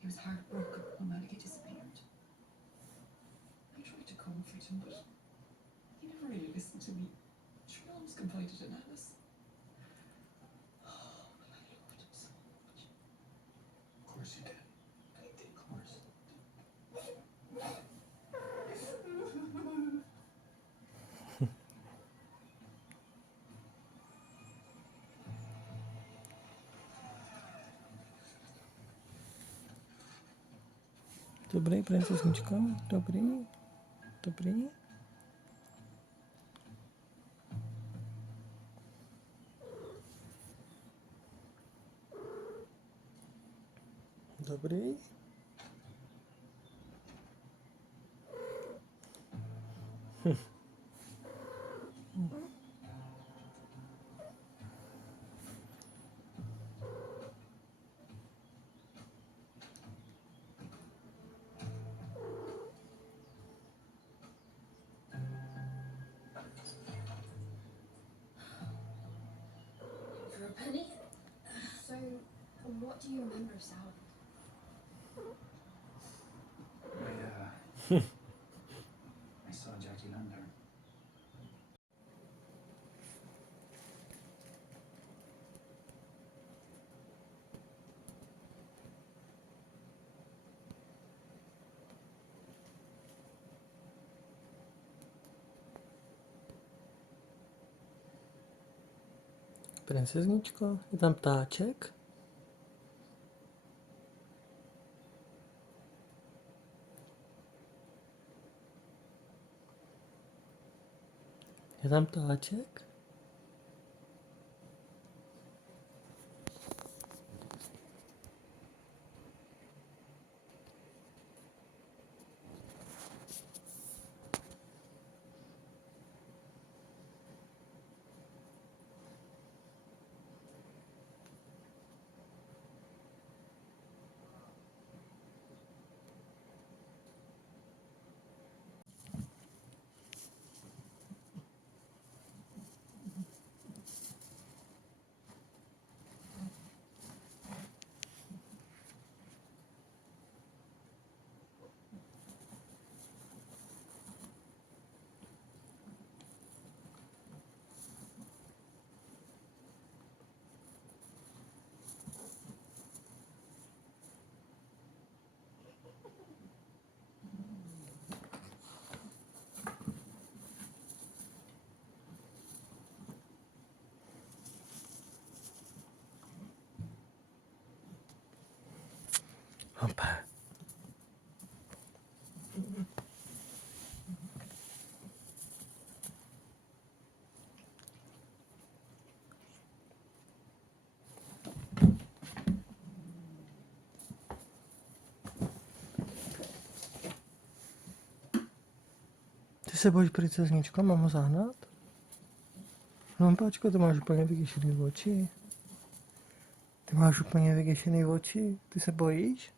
He was heartbroken when Maliki disappeared. I tried to comfort him, but he never really listened to me. Sure, he always confided in Alice. Oh, but I loved him so much. Of course you did. I did. Of course. Dobrý, princezničko, dobrý, dobrý. Dobrý. For a penny? So, what do you remember, Sal? I saw Jackie Lander. Princezničko, je tam ptáček? Je tam ptáček? Opa. Ty se bojíš, princezničko, mám ho zahnat? No páčko, ty máš úplně vyděšený oči. Ty máš úplně vyděšený oči. Ty se bojíš?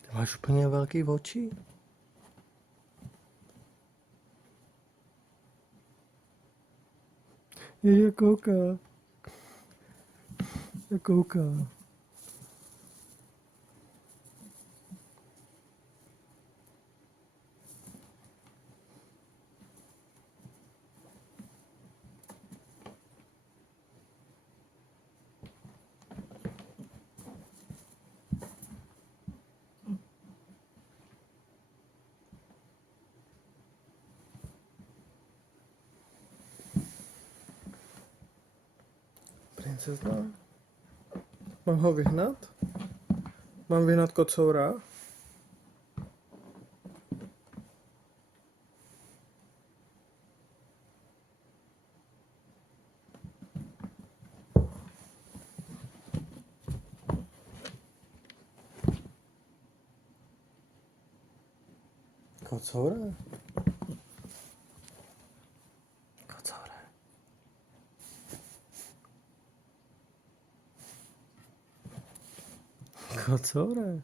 Ty máš úplně velký oči. Je, kouká. Je, kouká. Princezna? Mám ho vyhnat? Mám vyhnat kocoura? Kocoure? Kocoure. Kocoure.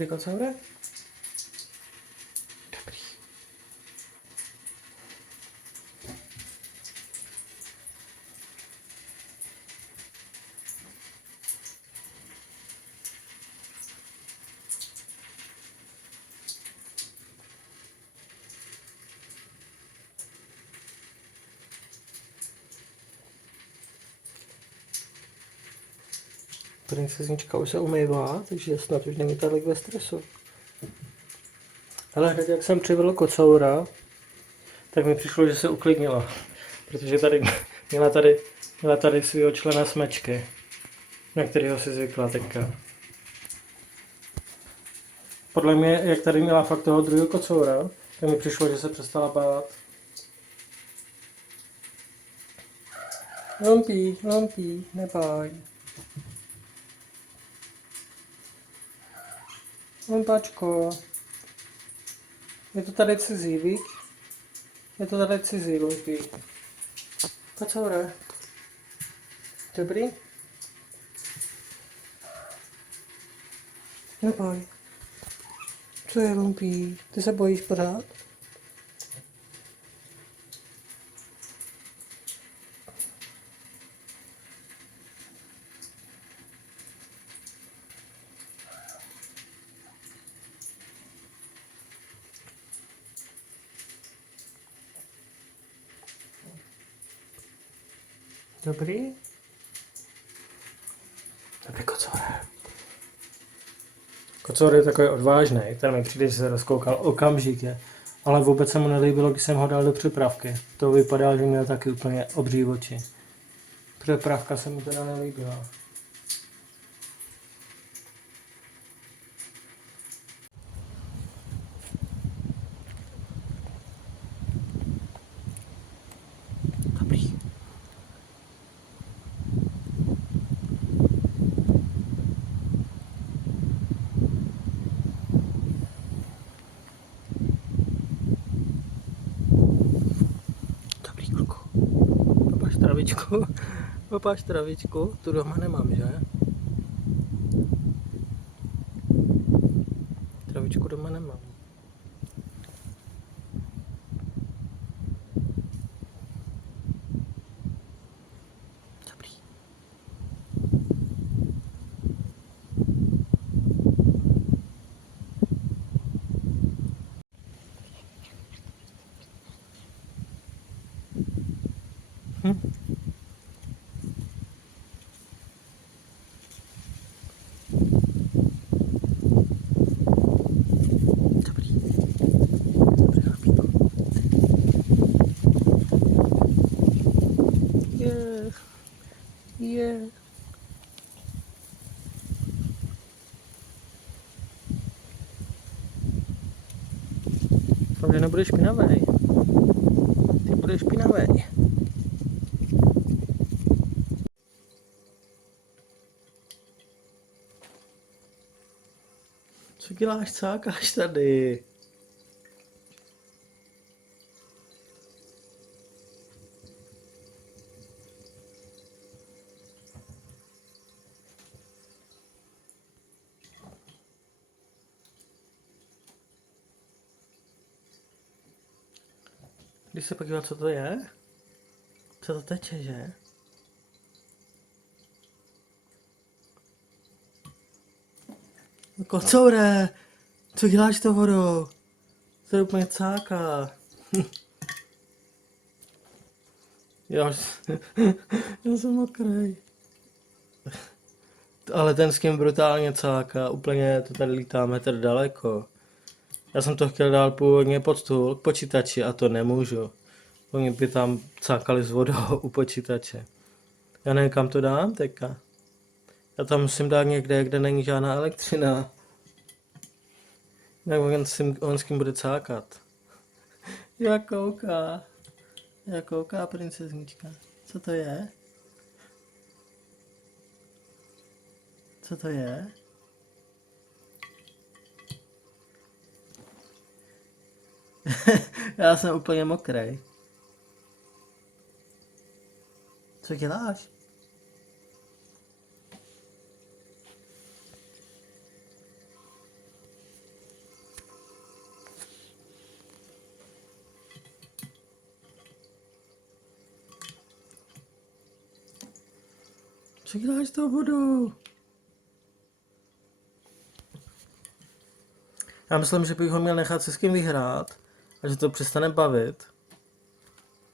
Dobrý, kocoure? Dobrý. Princeznička už se umývá, takže snad už není tolik ve stresu. Ale hned jak jsem přivedl kocoura, tak mi přišlo, že se uklidnila. Protože měla tady svýho člena Smečky, na kterého si zvykla teďka. Podle mě, jak tady měla fakt toho druhého kocoura, tak mi přišlo, že se přestala bát. Lumpí, neboj. Lumpačko. Je to tady cizí, víš? Je to tady cizí, Lumpí. Kocoure. Dobrý? Neboj. Co je, Lumpí? Ty se bojíš pořád? Dobrý? Dobrý kocoure. Kocour je takový odvážný, ten mi přijde, že se rozkoukal okamžitě. Ale vůbec se mu nelíbilo, když jsem ho dal do přepravky. To vypadá, že měl taky úplně obří oči. Přepravka se mu teda nelíbila. Dobrý. Dobrý, kluku. Popáš travičku. Popáš travičku. Tu doma nemám, že? Travičku doma nemám. Dobrý. Dobrý. Dobrý, chlapíku. Je. Doufám, že nebudeš špinavý. Ty budeš špinavý. Co děláš, cákáš tady? Když se podívat, co to je? Co to teče, že? Kocoure! Co děláš s tou vodou? To je úplně cáká. Já jsem mokrý. Ale ten s kým brutálně cáká, úplně to tady lítá metr daleko. Já jsem to chtěl dát původně pod stůl k počítači a to nemůžu. Oni by tam cákali s vodou u počítače. Já nevím, kam to dám teďka. Já tam musím dát někde, kde není žádná elektřina. Jak on s kým bude cákat. Jak kouká princeznička. Co to je? Co to je? Já jsem úplně mokrý. Co děláš? Co děláš s tou vodou? Já myslím, že bych ho měl nechat se s kým vyhrát a že to přestane bavit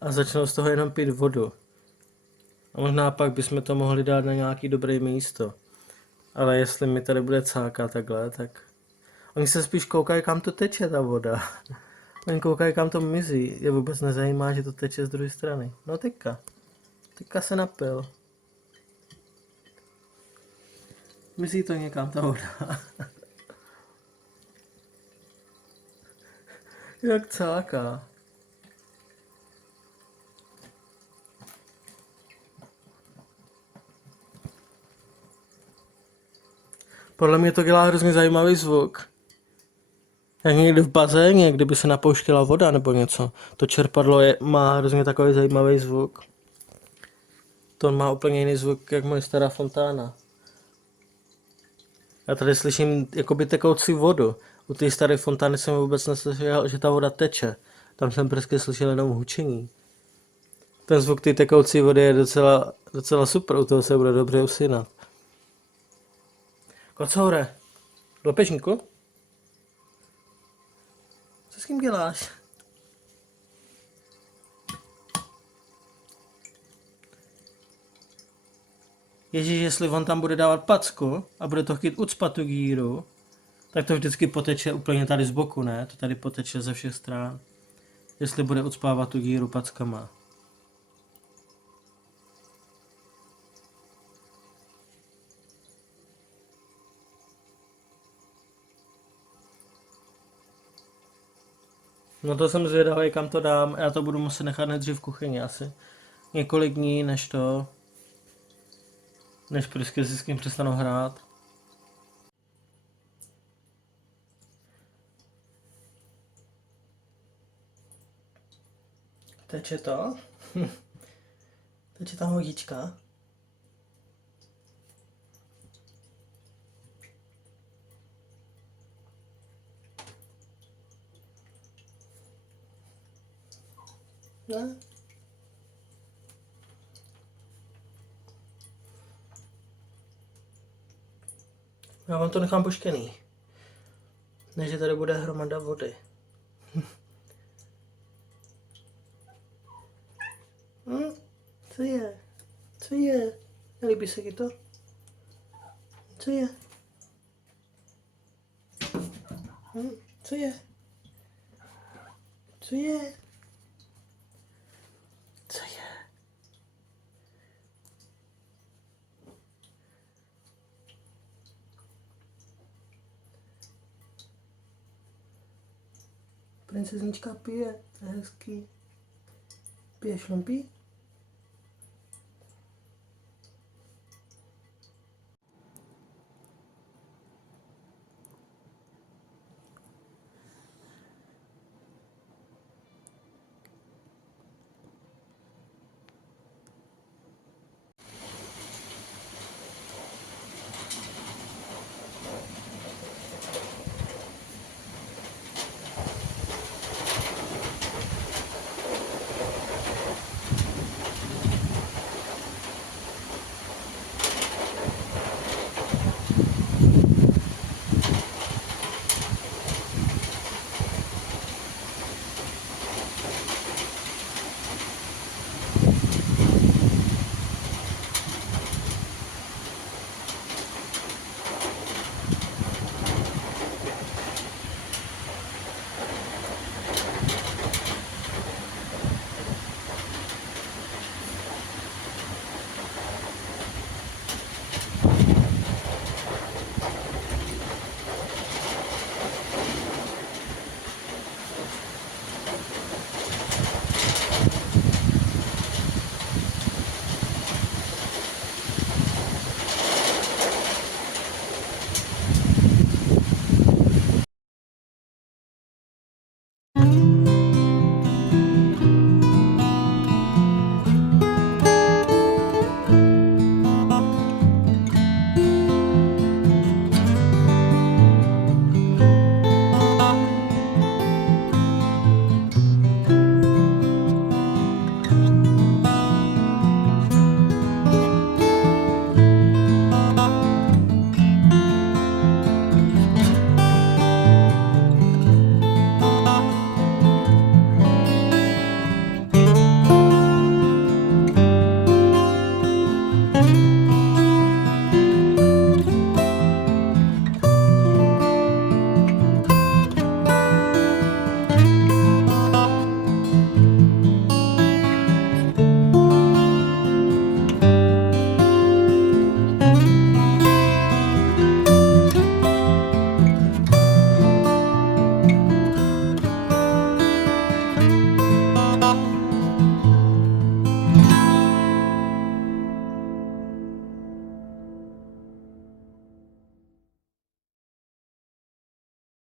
a začnou z toho jenom pít vodu. A možná pak bychom to mohli dát na nějaký dobré místo. Ale jestli mi tady bude cákat takhle, tak... Oni se spíš koukají, kam to teče ta voda. Oni koukají, kam to mizí. Je vůbec nezajímá, že to teče z druhé strany. No teďka. Teďka se napil. Mizí to někam ta voda. Jak cáká. Podle mě to dělá hrozně zajímavý zvuk. Jak někdy v bazéně, kdyby se napouštěla voda nebo něco. To čerpadlo má hrozně takový zajímavý zvuk. To má úplně jiný zvuk, jak moje stará fontána. Já tady slyším jakoby tekoucí vodu. U té staré fontány jsem vůbec neslyšel, že ta voda teče. Tam jsem prostě slyšel jenom hučení. Ten zvuk té tekoucí vody je docela super, u toho se bude dobře usínat. Kocoure, do pečníku? Co s kým děláš? Ježíš, jestli on tam bude dávat packu a bude to chtít ucpat tu gíru, tak to vždycky poteče úplně tady z boku, ne? To tady poteče ze všech stran. Jestli bude ucpávat tu gíru packama. No to jsem zvědavý, kam to dám. Já to budu muset nechat nejdřív v kuchyni asi. Několik dní, než prostě si s kým přestanu hrát. Teče to? Teče tam vodička? Ne? Já vám to nechám poštěný. Ne, že tady bude hromada vody. Co je? Co je? Nelíbí se ti to? Co je? Co je? Co je? Co je? Princeznička pije, to je hezký. Pije šlumpí?